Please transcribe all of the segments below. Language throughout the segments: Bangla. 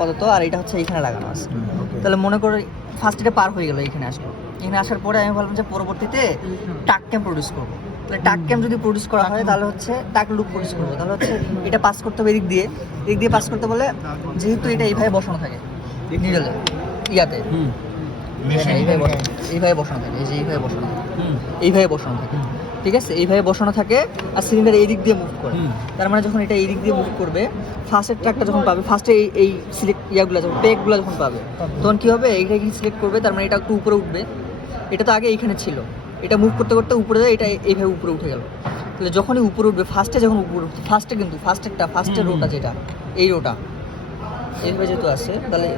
আপাতত, আর এটা হচ্ছে এইখানে লাগানো আছে। তাহলে মনে করো ফার্স্ট এটা পার হয়ে গেল, এখানে আসলো। এখানে আসার পরে আমি ভাবলাম যে পরবর্তীতে টাক ক্যাম্প প্রডিউস করবো। তাহলে টাক ক্যাম্প যদি প্রডিউস করা হয় তাহলে হচ্ছে টাক লুপ প্রডিউস করবো। তাহলে হচ্ছে এটা পাস করতে হবে এদিক দিয়ে পাস করতে বলে, যেহেতু এটা এইভাবে বসানো থাকে নিডলে ইয়াতে, এইভাবে বসানো থাকে, এই যে এইভাবে বসানো থাকে, এইভাবে বসানো থাকে, ঠিক আছে? এইভাবে বসানো থাকে আর সিলিন্ডার এই দিক দিয়ে মুভ করে। তার মানে যখন এটা এই দিক দিয়ে মুভ করবে, ফার্স্টের ট্রাকটা যখন পাবে, ফার্স্টে এই সিলেক্ট ইয়াগুলো যখন পেকগুলো যখন পাবে, তখন কী হবে, এইটাকে সিলেক্ট করবে, তার মানে এটা একটু উপরে উঠবে। এটা তো আগে এইখানে ছিল, এটা মুভ করতে করতে উপরে যায়, এটা এইভাবে উপরে উঠে গেল। তাহলে যখনই উপরে উঠবে, ফার্স্টে যখন উপরে উঠবে, ফার্স্টের রোটা যেটা, এই রোটা এইভাবে যেহেতু আসে, তাহলে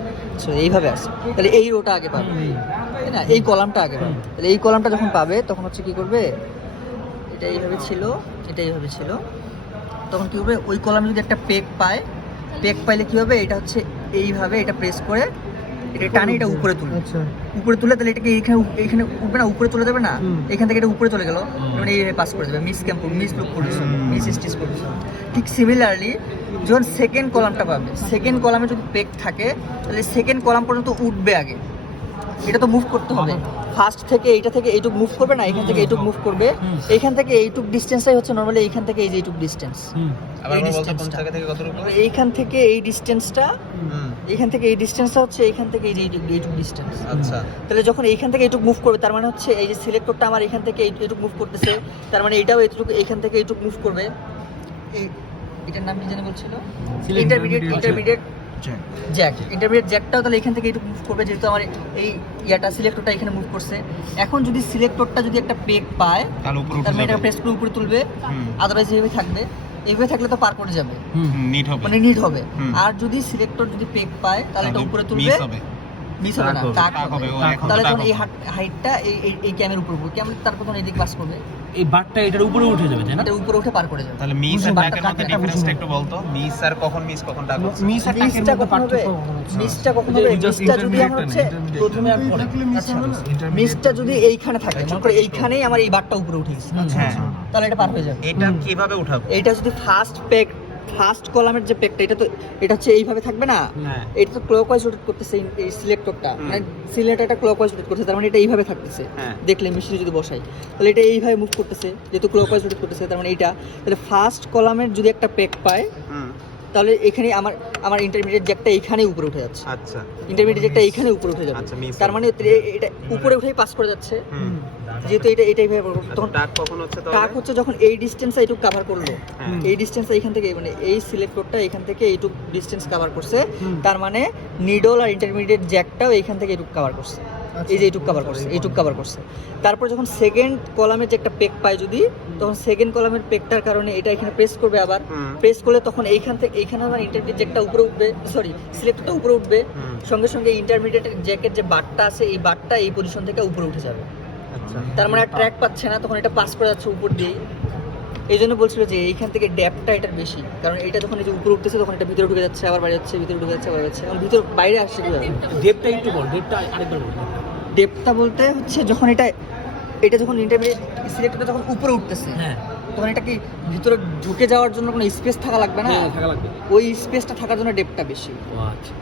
এইভাবে আসে, তাহলে এই রোটা আগে পাবে, তাই না? এই কলামটা আগে পাবে। তাহলে এই কলামটা যখন পাবে তখন হচ্ছে কী করবে, এটা এইভাবে ছিল, এটা এইভাবে ছিল, তখন কী হবে, ওই কলামে যদি একটা পেক পাইলে কী হবে, এটা হচ্ছে এইভাবে এটা প্রেস করে এটা টানে, এটা উপরে তুলবে। উপরে তুলে তাহলে এটাকে এইখানে উঠবে না, উপরে তুলে দেবে না, এখান থেকে এটা উপরে চলে গেল, মানে এইভাবে পাস করে দেবে, miss loop producer, miss stitch producer. ঠিক সিমিলারলি যখন সেকেন্ড কলামটা পাবে, সেকেন্ড কলামে যদি পেক থাকে তাহলে সেকেন্ড কলাম পর্যন্ত উঠবে আগে, এটা তো মুভ করতে হবে। ফার্স্ট থেকে এইটা থেকে এইটুক মুভ করবে না, এখান থেকে এইটুক মুভ করবে, এইখান থেকে এইটুক ডিস্টেন্সটাই হচ্ছে নরমালি এইখান থেকে এই যে এইটুক ডিস্টেন্স, এইখান থেকে এই ডিস্টেন্সটা, এইখান থেকে এই ডিস্টেন্সটা হচ্ছে এইখান থেকে এই যে এইটুক ডিস্টেন্স। আচ্ছা, তাহলে যখন এইখান থেকে এইটুক মুভ করবে, তার মানে হচ্ছে এই যে সিলেক্টরটা আমার এখান থেকে এইটুক মুভ করতেছে, তার মানে এটাও এইটুক এইখান থেকে এইটুক মুভ করবে। এটার নাম কি জানি বলছিল, ইন্টারমিডিয়েট জ্যাকটাও তাহলে এখান থেকে এইটুকু মুভ করবে, যেহেতু আমার এই ইয়াটা সিলেক্টরটা এখানে মুভ করছে। এখন যদি সিলেক্টরটা যদি একটা পেক পায়, তার মানে এটা প্রেস করে উপরে তুলবে, আদারওয়াইজ এইভাবে থাকবে। এইভাবে থাকলে তো পার করে যাবে, মানে নিট হবে। আর যদি সিলেক্টর যদি পেক পায় তাহলে এটা উপরে তুলবে, মিস হবে না, টাক হবে। তাহলে যখন এই হাইটটা এই ক্যামের উপর পড়বে, ক্যামের তারপর তখন এদিকে পাস করবে, এই বারটা এটার উপরে উঠে যাবে, তাই না? এটা উপরে উঠে পার করে যাবে। তাহলে মিস আর টাকের মধ্যে ডিফারেন্সটা একটু বলতো, মিস আর কখন মিস কখন টাক হচ্ছে? মিস আর টাকের মধ্যে পার্থক্য মিসটা কখন হবে, মিসটা যদি আমার হচ্ছে প্রথমে আর পরে, আচ্ছা মিসটা যদি এইখানে থাকে, মনে করো এইখানেই আমার এই বারটা উপরে উঠে গেছে, হ্যাঁ, তাহলে এটা পার হয়ে যাবে। এটা কিভাবে উঠাবো? এইটা যদি ফার্স্ট কলামের যে পেকটা, এটা হচ্ছে এইভাবে থাকবে না, এটা তো ক্লকওয়াইজ রোটেট করতেছে, এই সিলেক্টরটা মানে সিলেক্টরটা ক্লকওয়াইজ রোটেট করতেছে, তার মানে এটা এইভাবে থাকতেছে। দেখলে মেশিনে যদি বসাই তাহলে এটা এইভাবে মুভ করতেছে, যেহেতু ক্লকওয়াইজ রোটেট করতেছে, তার মানে এইটা, তাহলে ফার্স্ট কলামের যদি একটা পেক পায় তাহলে এখানে আমার ইন্টারমিডিয়েট জ্যাকটা এইখানে উপরে উঠে যাচ্ছে। আচ্ছা, ইন্টারমিডিয়েট জ্যাকটা এইখানে উপরে উঠে যাবে, তার মানে এটা উপরে উঠেই পাস করে যাচ্ছে, যেহেতু এটাই তখন টাক হচ্ছে যখন এই ডিসটেন্স এইটুকু কভার করলো, এই ডিসটেন্স এইখান থেকে, মানে এই সিলেক্টরটা এইখান থেকে এইটুকু ডিসটেন্স কভার করছে, তার মানে নিডল আর ইন্টারমিডিয়েট জ্যাকটাও এইখান থেকে এইটুকু কভার করছে, এই যে এইটুকু কভার করছে। তারপর যখন সেকেন্ড কলামের যে একটা পেক পায় যদি, তখন সেকেন্ড কলামের পেকটার কারণে এটা এখানে প্রেস করবে, আবার প্রেস করলে তখন এইখানে আমার ইন্টারমিডিয়েট জ্যাকটা উপরে উঠবে, সিলেক্টরটা উপরে উঠবে, সঙ্গে সঙ্গে ইন্টারমিডিয়েট জ্যাকের যে বারটা আছে, এই বারটা এই পজিশন থেকে উপরে উঠে যাবে। তার মানে ট্র্যাক পাচ্ছে না, তখন এটা পাস করে যাচ্ছে উপর দিয়ে। এই জন্য বলছিল যে এইখান থেকে ডেপটা এটার বেশি, কারণ এটা যখন এই যে উপরে উঠতেছে তখন এটা ভিতরে ঢুকে যাচ্ছে, আবার বাইরে যাচ্ছে, ভিতরে ঢুকে যাচ্ছে, আবার যাচ্ছে, এবং ভিতর বাইরে আসছে কিভাবে। ডেপটা একটু বল, ডেপটা আরেকবার বল। ডেপটা বলতে হচ্ছে যখন এটা যখন ইন্টারমিডিয়েট সিলেক্টরটা যখন উপরে উঠতেছে, তখন এটা কি ভিতরে ঢুকে যাওয়ার জন্য কোনো স্পেস থাকা লাগবে না, ওই স্পেসটা থাকার জন্য ডেপটা বেশি। আচ্ছা।